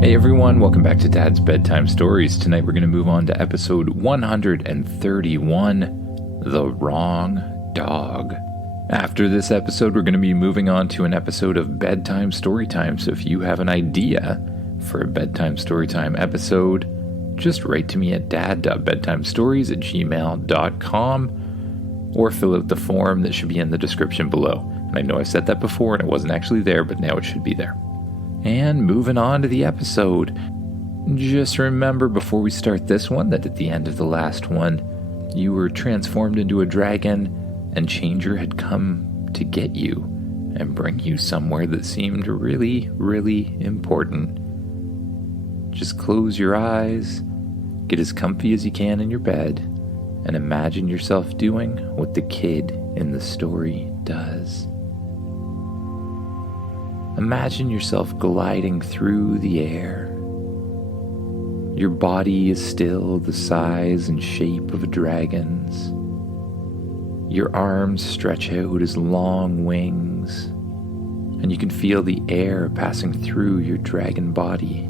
Hey everyone, welcome back to Dad's Bedtime Stories. Tonight we're going to move on to episode 131, The Wrong Dog. After this episode, we're going to be moving on to an episode of Bedtime Storytime. So if you have an idea for a Bedtime Storytime episode, just write to me at dad.bedtimestories@gmail.com or fill out the form that should be in the description below. And I know I said that before and it wasn't actually there, but now it should be there. And moving on to the episode. Just remember before we start this one that at the end of the last one, you were transformed into a dragon and Changer had come to get you and bring you somewhere that seemed really, really important. Just close your eyes, get as comfy as you can in your bed, and imagine yourself doing what the kid in the story does. Imagine yourself gliding through the air. Your body is still the size and shape of a dragon's. Your arms stretch out as long wings, and you can feel the air passing through your dragon body.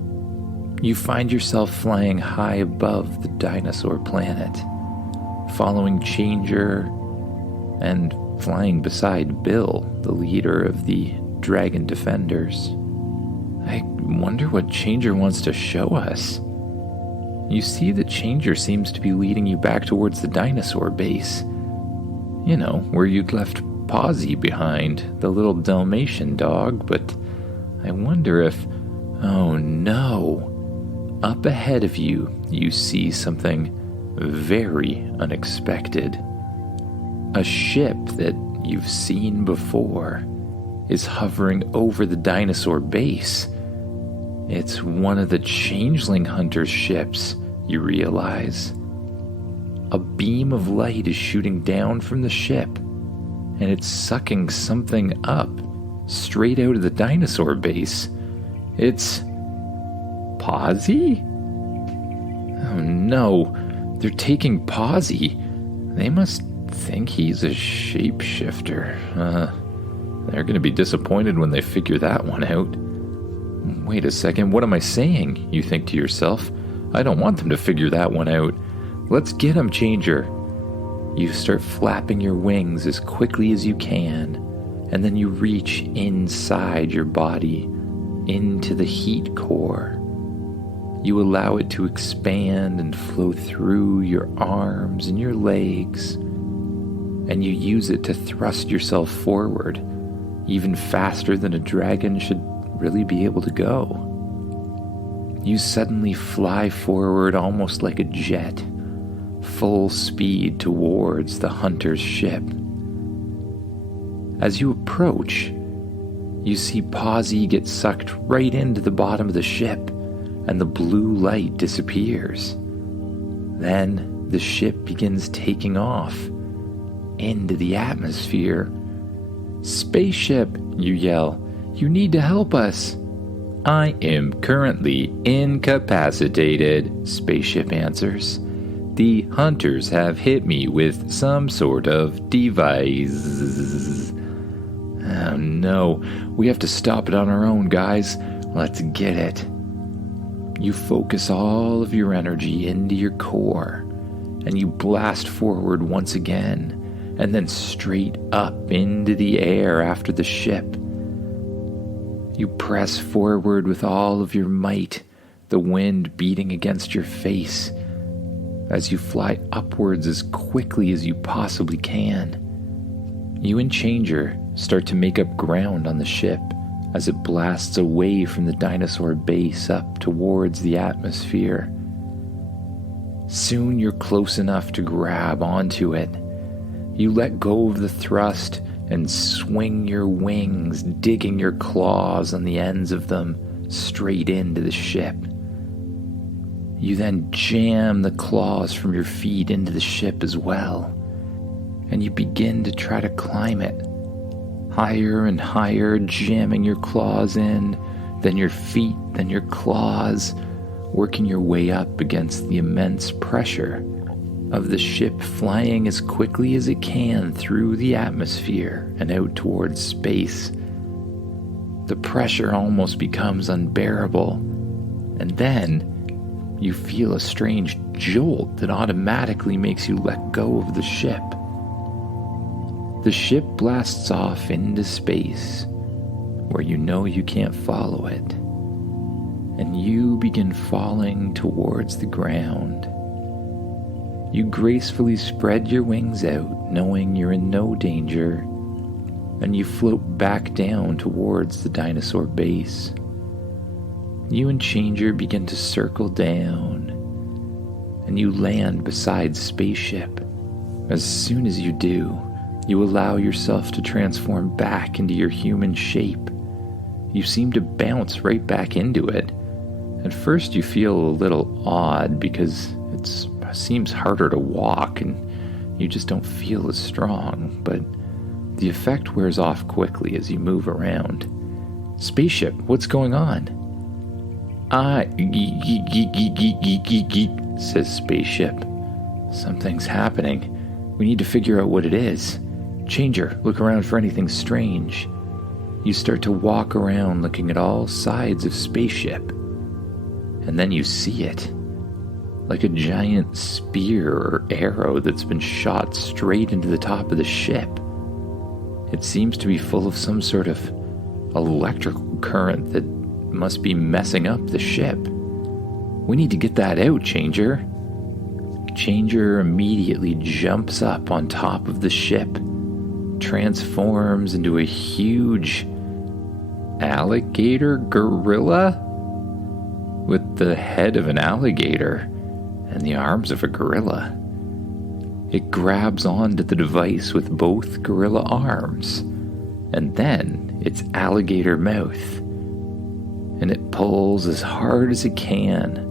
You find yourself flying high above the dinosaur planet, following Changer and flying beside Bill, the leader of the Dragon Defenders. I wonder what Changer wants to show us. You see that Changer seems to be leading you back towards the dinosaur base. You know, where you'd left Pawsy behind, the little Dalmatian dog, but I wonder if... Oh no! Up ahead of you, you see something very unexpected. A ship that you've seen before is hovering over the dinosaur base. It's one of the Changeling Hunter's ships, you realize. A beam of light is shooting down from the ship, and it's sucking something up, straight out of the dinosaur base. It's... Pawsy? Oh no, they're taking Pawsy. They must think he's a shapeshifter. They're going to be disappointed when they figure that one out. Wait a second, what am I saying? You think to yourself. I don't want them to figure that one out. Let's get him, Changer. You start flapping your wings as quickly as you can, and then you reach inside your body, into the heat core. You allow it to expand and flow through your arms and your legs, and you use it to thrust yourself forward, even faster than a dragon should really be able to go. You suddenly fly forward almost like a jet, full speed towards the hunter's ship. As you approach, you see Pawsy get sucked right into the bottom of the ship, and the blue light disappears. Then the ship begins taking off into the atmosphere. Spaceship, you yell. You need to help us. I am currently incapacitated, Spaceship answers. The hunters have hit me with some sort of device. Oh no, we have to stop it on our own, guys. Let's get it. You focus all of your energy into your core, and you blast forward once again, and then straight up into the air after the ship. You press forward with all of your might, the wind beating against your face, as you fly upwards as quickly as you possibly can. You and Changer start to make up ground on the ship as it blasts away from the dinosaur base up towards the atmosphere. Soon you're close enough to grab onto it. You let go of the thrust and swing your wings, digging your claws on the ends of them straight into the ship. You then jam the claws from your feet into the ship as well, and you begin to try to climb it. Higher and higher, jamming your claws in, then your feet, then your claws, working your way up against the immense pressure of the ship flying as quickly as it can through the atmosphere and out towards space. The pressure almost becomes unbearable, And then you feel a strange jolt that automatically makes you let go of the ship. The ship blasts off into space, where you know you can't follow it, and you begin falling towards the ground. You gracefully spread your wings out, knowing you're in no danger, and you float back down towards the dinosaur base. You and Changer begin to circle down, and you land beside Spaceship. As soon as you do, you allow yourself to transform back into your human shape. You seem to bounce right back into it. At first you feel a little odd because it seems harder to walk and you just don't feel as strong, but the effect wears off quickly as you move around. Spaceship, what's going on? Geek, says Spaceship. Something's happening. We need to figure out what it is. Changer, look around for anything strange. You start to walk around looking at all sides of Spaceship. And then you see it. Like a giant spear or arrow that's been shot straight into the top of the ship. It seems to be full of some sort of electrical current that must be messing up the ship. We need to get that out, Changer. Changer immediately jumps up on top of the ship, transforms into a huge alligator gorilla with the head of an alligator and the arms of a gorilla. It grabs onto the device with both gorilla arms, and then its alligator mouth, and it pulls as hard as it can.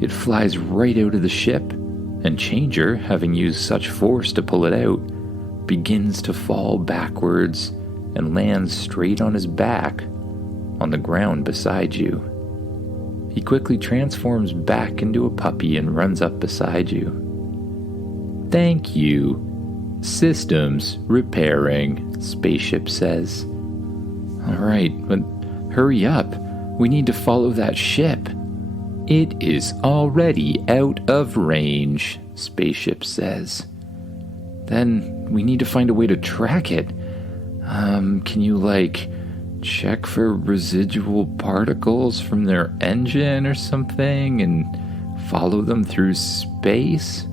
It flies right out of the ship, and Changer, having used such force to pull it out, begins to fall backwards and lands straight on his back on the ground beside you. He quickly transforms back into a puppy and runs up beside you. Thank you. Systems repairing, Spaceship says. All right, but hurry up. We need to follow that ship. It is already out of range, Spaceship says. Then we need to find a way to track it. Can you, check for residual particles from their engine or something and follow them through space?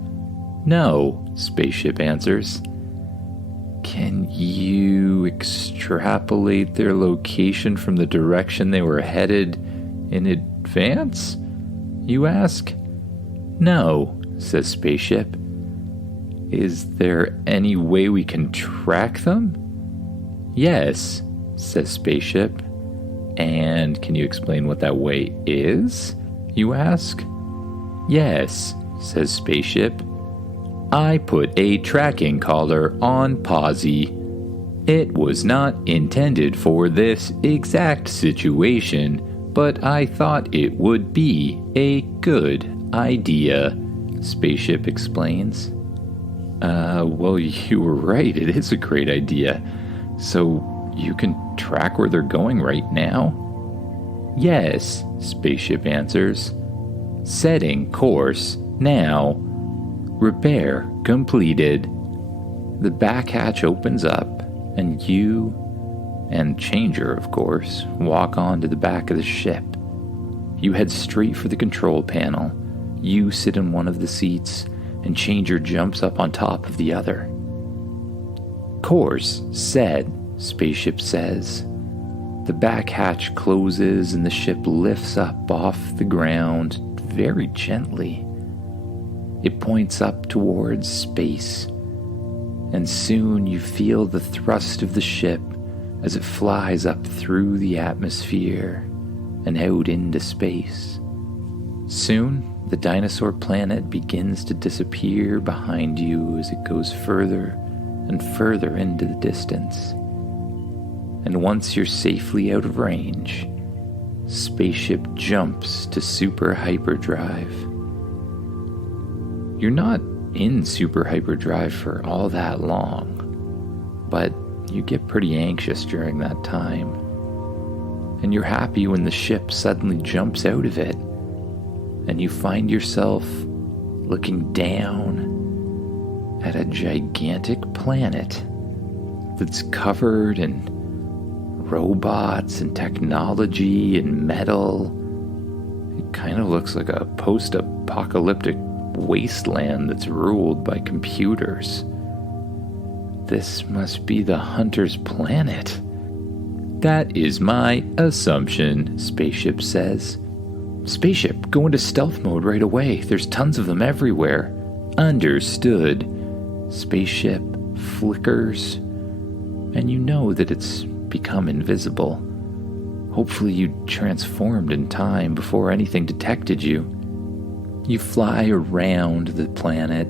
No, Spaceship answers. Can you extrapolate their location from the direction they were headed in advance? You ask. No, says Spaceship. Is there any way we can track them? Yes, says Spaceship. And can you explain what that way is? You ask. Yes, says Spaceship. I put a tracking collar on Pawsy. It was not intended for this exact situation, but I thought it would be a good idea, Spaceship explains. Well, you were right. It is a great idea. So you can track where they're going right now? Yes, Spaceship answers. Setting course now. Repair completed. The back hatch opens up, and you and Changer, of course, walk onto the back of the ship. You head straight for the control panel. You sit in one of the seats, and Changer jumps up on top of the other. Course set, Spaceship says. The back hatch closes and the ship lifts up off the ground very gently. It points up towards space, and soon you feel the thrust of the ship as it flies up through the atmosphere and out into space. Soon, the dinosaur planet begins to disappear behind you as it goes further and further into the distance. And once you're safely out of range, Spaceship jumps to super hyperdrive. You're not in super hyperdrive for all that long, but you get pretty anxious during that time. and you're happy when the ship suddenly jumps out of it, and you find yourself looking down at a gigantic planet that's covered in robots and technology and metal. It kind of looks like a post-apocalyptic wasteland that's ruled by computers. This must be the Hunter's planet. That is my assumption, Spaceship says. Spaceship, go into stealth mode right away. There's tons of them everywhere. Understood. Spaceship flickers, and you know that it's become invisible. Hopefully you transformed in time before anything detected you. You fly around the planet,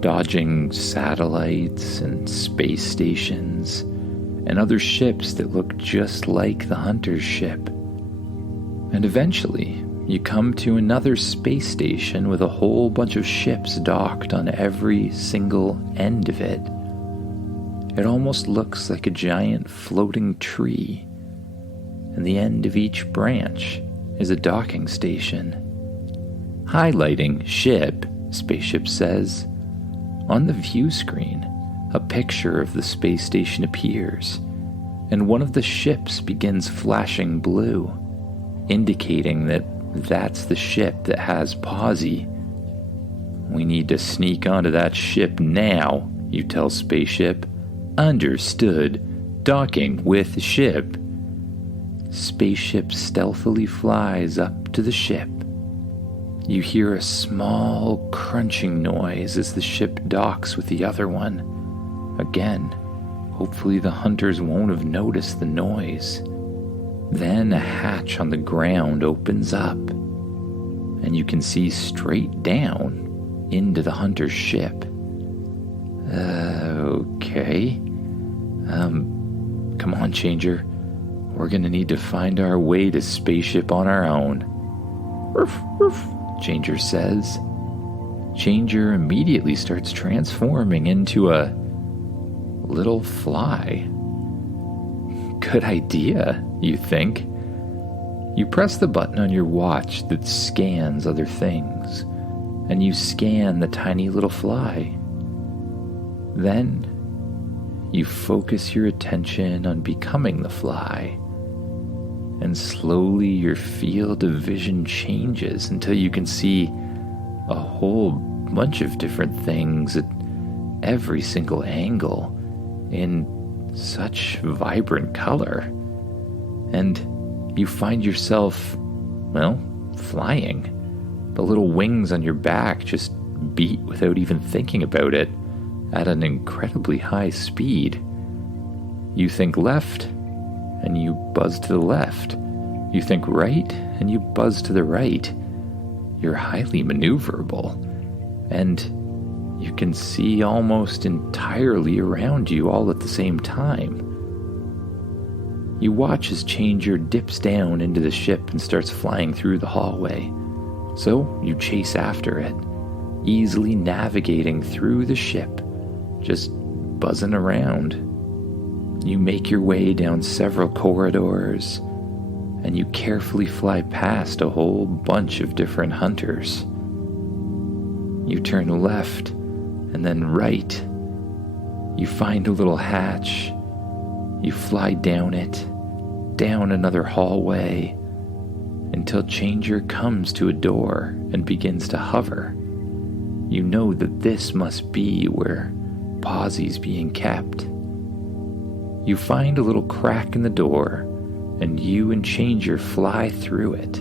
dodging satellites and space stations and other ships that look just like the Hunter's ship. And eventually, you come to another space station with a whole bunch of ships docked on every single end of it. It almost looks like a giant floating tree, and the end of each branch is a docking station. Highlighting ship, Spaceship says. On the view screen, a picture of the space station appears, and one of the ships begins flashing blue, indicating that that's the ship that has Pawsy. We need to sneak onto that ship now, you tell Spaceship. Understood. Docking with ship. Spaceship stealthily flies up to the ship. You hear a small crunching noise as the ship docks with the other one. Again, hopefully the hunters won't have noticed the noise. Then a hatch on the ground opens up, and you can see straight down into the hunter's ship. Okay. Come on, Changer. We're gonna need to find our way to Spaceship on our own. Ruff, ruff, Changer says. Changer immediately starts transforming into a little fly. Good idea, you think. You press the button on your watch that scans other things, and you scan the tiny little fly. Then, you focus your attention on becoming the fly, and slowly your field of vision changes until you can see a whole bunch of different things at every single angle in such vibrant color. And you find yourself, flying. The little wings on your back just beat without even thinking about it at an incredibly high speed. You think left, and you buzz to the left. You think right, and you buzz to the right. You're highly maneuverable, and you can see almost entirely around you all at the same time. You watch as Changer dips down into the ship and starts flying through the hallway. So you chase after it, easily navigating through the ship, just buzzing around. You make your way down several corridors, and you carefully fly past a whole bunch of different hunters. You turn left and then right. You find a little hatch. You fly down it, down another hallway, until Changer comes to a door and begins to hover. You know that this must be where Pawsy's being kept. You find a little crack in the door, and you and Changer fly through it.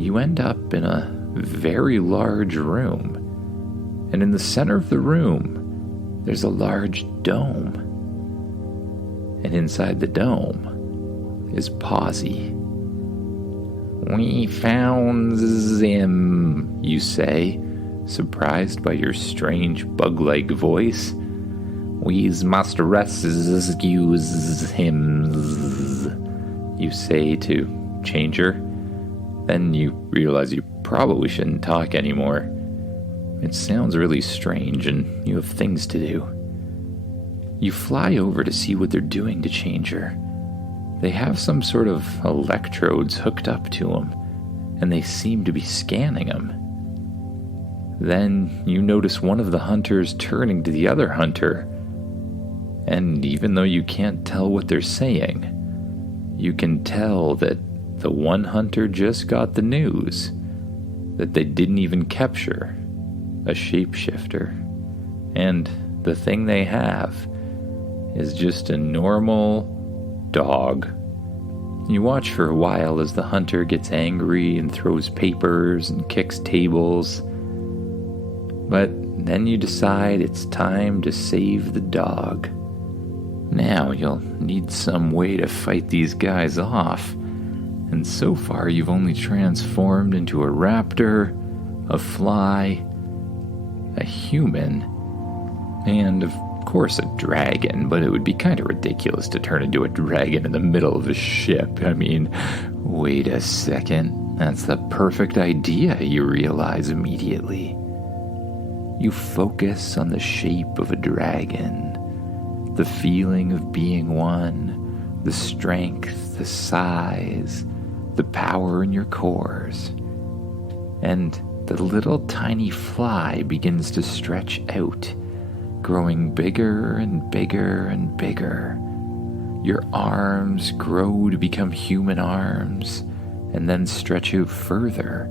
You end up in a very large room, and in the center of the room, there's a large dome. And inside the dome is Pawsy. We found him, you say, surprised by your strange bug-like voice. We must rescue him, you say to Changer. Then you realize you probably shouldn't talk anymore. It sounds really strange and you have things to do. You fly over to see what they're doing to Changer, They have some sort of electrodes hooked up to them, and they seem to be scanning them. Then you notice one of the hunters turning to the other hunter, and even though you can't tell what they're saying, you can tell that the one hunter just got the news that they didn't even capture a shapeshifter, and the thing they have is just a normal dog. You watch for a while as the hunter gets angry and throws papers and kicks tables, but then you decide it's time to save the dog. Now you'll need some way to fight these guys off, and so far you've only transformed into a raptor, a fly, a human, and of course a dragon, but it would be kind of ridiculous to turn into a dragon in the middle of a ship. I mean, wait a second, that's the perfect idea, you realize immediately. You focus on the shape of a dragon, the feeling of being one, the strength, the size, the power in your cores, and the little tiny fly begins to stretch out, growing bigger and bigger and bigger. Your arms grow to become human arms, and then stretch out further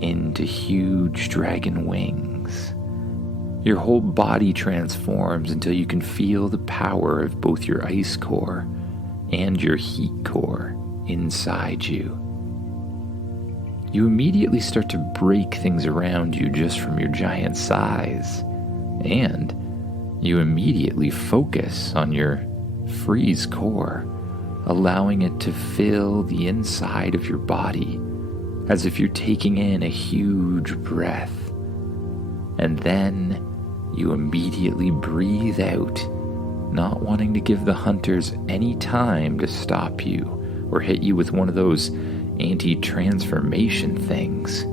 into huge dragon wings. Your whole body transforms until you can feel the power of both your ice core and your heat core inside you. You immediately start to break things around you just from your giant size, and you immediately focus on your freeze core, allowing it to fill the inside of your body as if you're taking in a huge breath. And then you immediately breathe out, not wanting to give the hunters any time to stop you or hit you with one of those anti-transformation things.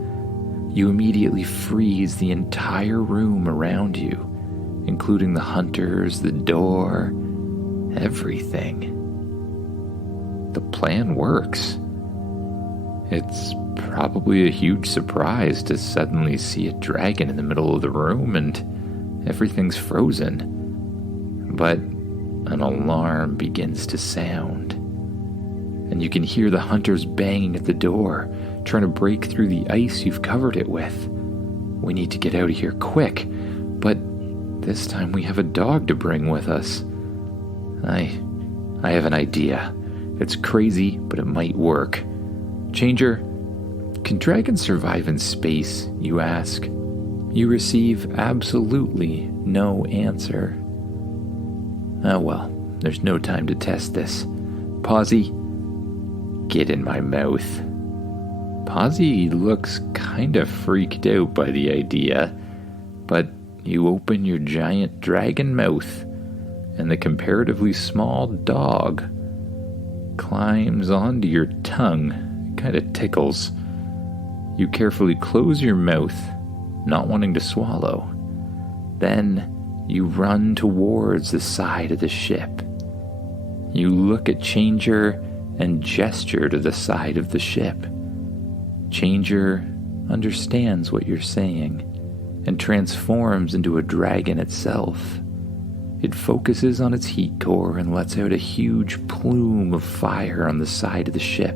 You immediately freeze the entire room around you, including the hunters, the door, everything. The plan works. It's probably a huge surprise to suddenly see a dragon in the middle of the room and everything's frozen. But an alarm begins to sound, and you can hear the hunters banging at the door, trying to break through the ice you've covered it with. We need to get out of here quick, but this time we have a dog to bring with us. I have an idea. It's crazy, but it might work. Changer, can dragons survive in space, you ask? You receive absolutely no answer. Oh well, there's no time to test this. Pawsy, get in my mouth. Pawsy looks kinda freaked out by the idea, but you open your giant dragon mouth, and the comparatively small dog climbs onto your tongue. It kinda tickles. You carefully close your mouth, not wanting to swallow. Then you run towards the side of the ship. You look at Changer and gesture to the side of the ship. Changer understands what you're saying and transforms into a dragon itself. It focuses on its heat core and lets out a huge plume of fire on the side of the ship.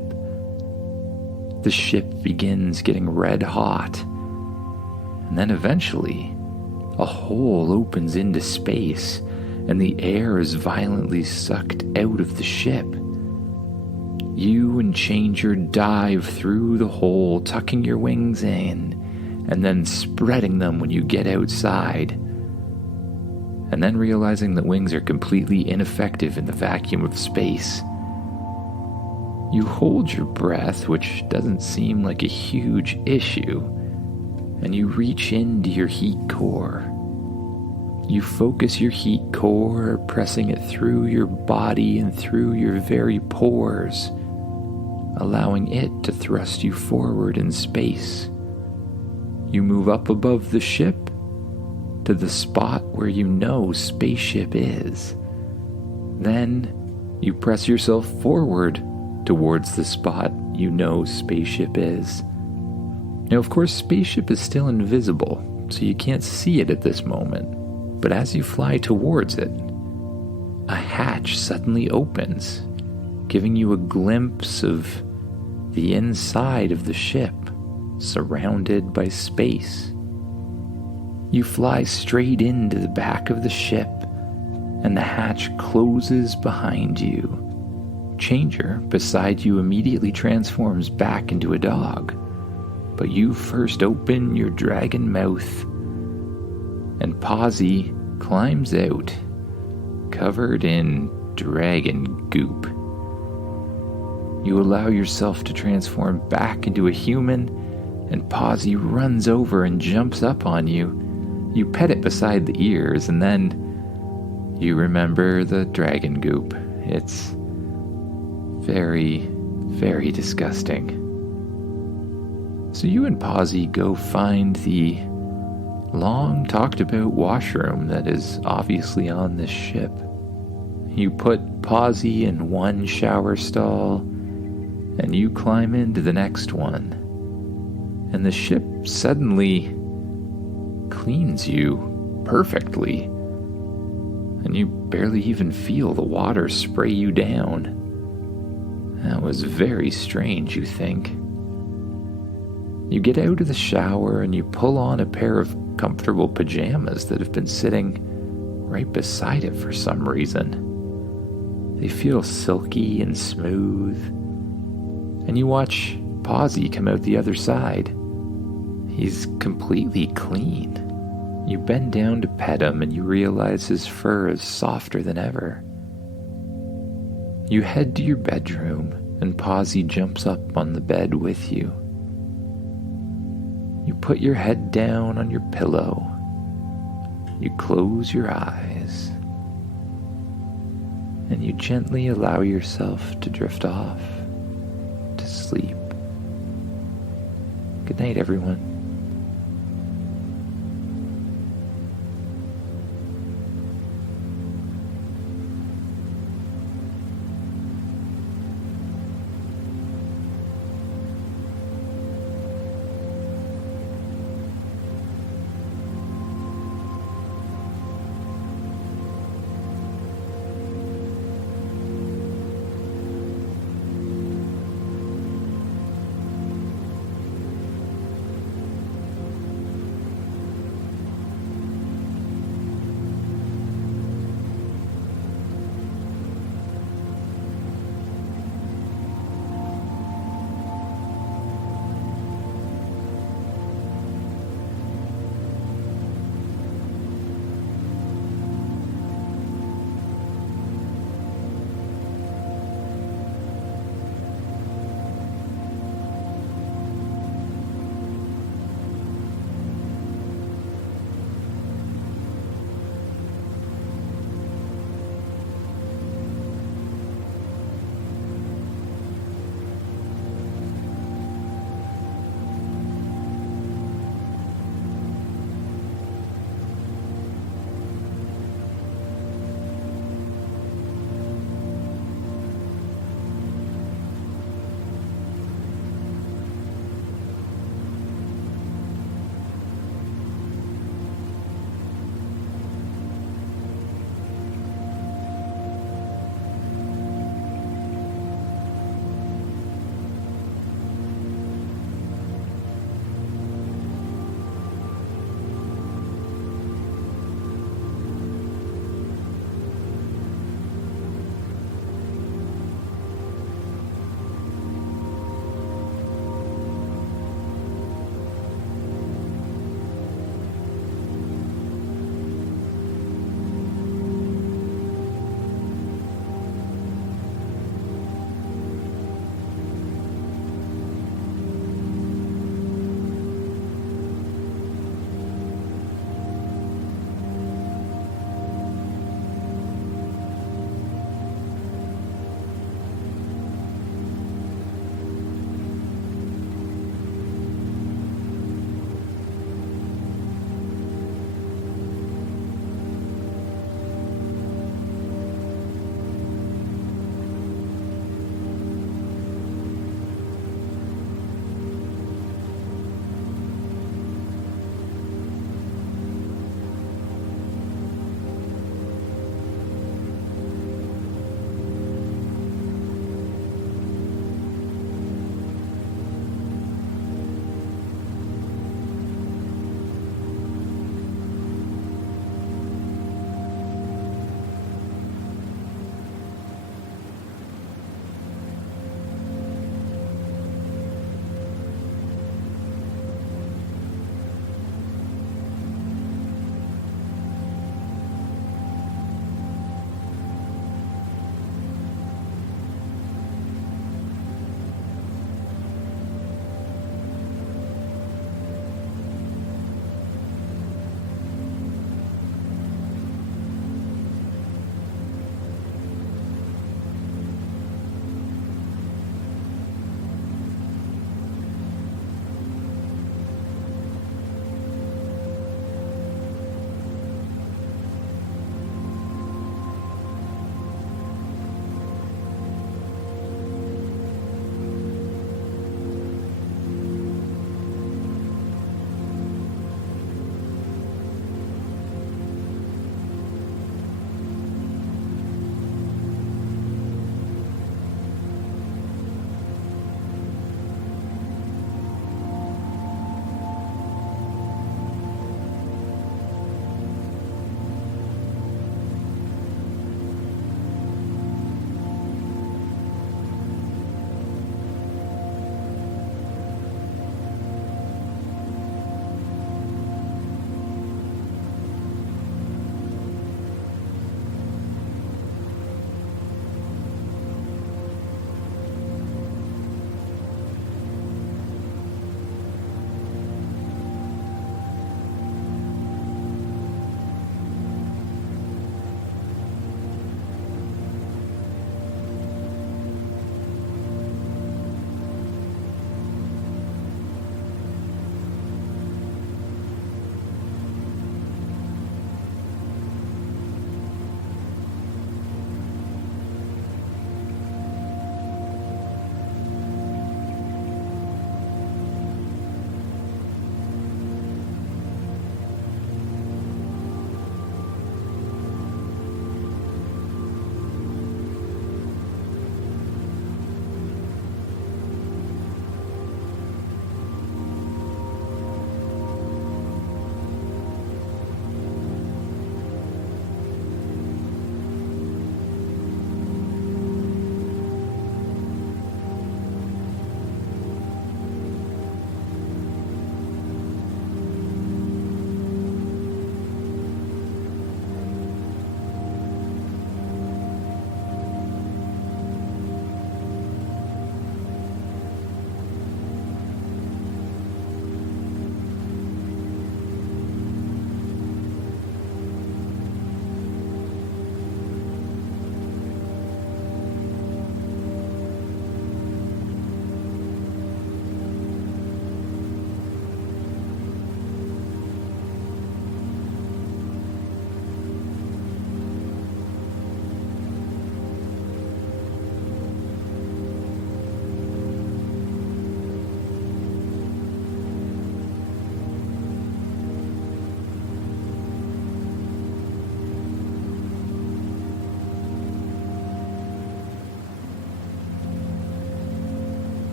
The ship begins getting red hot, and then eventually a hole opens into space and the air is violently sucked out of the ship. You and Changer dive through the hole, tucking your wings in and then spreading them when you get outside, and then realizing that wings are completely ineffective in the vacuum of space. You hold your breath, which doesn't seem like a huge issue, and you reach into your heat core. You focus your heat core, pressing it through your body and through your very pores, allowing it to thrust you forward in space. You move up above the ship to the spot where you know spaceship is. Then You press yourself forward towards the spot you know Spaceship is. Now, of course, Spaceship is still invisible, so you can't see it at this moment. But as you fly towards it, a hatch suddenly opens, giving you a glimpse of the inside of the ship, surrounded by space. You fly straight into the back of the ship, and the hatch closes behind you. Changer, beside you, immediately transforms back into a dog, but you first open your dragon mouth, and Pawsy climbs out, covered in dragon goop. You allow yourself to transform back into a human, and Pawsy runs over and jumps up on you. You pet it beside the ears, and then you remember the dragon goop. It's very, very disgusting. So you and Pawsy go find the long talked about washroom that is obviously on this ship. You put Pawsy in one shower stall, and you climb into the next one. And the ship suddenly cleans you perfectly, and you barely even feel the water spray you down. That was very strange, you think. You get out of the shower and you pull on a pair of comfortable pajamas that have been sitting right beside it for some reason. They feel silky and smooth. And you watch Pawsy come out the other side. He's completely clean. You bend down to pet him and you realize his fur is softer than ever. You head to your bedroom, and Pawsy jumps up on the bed with you. You put your head down on your pillow. You close your eyes, and you gently allow yourself to drift off to sleep. Good night, everyone.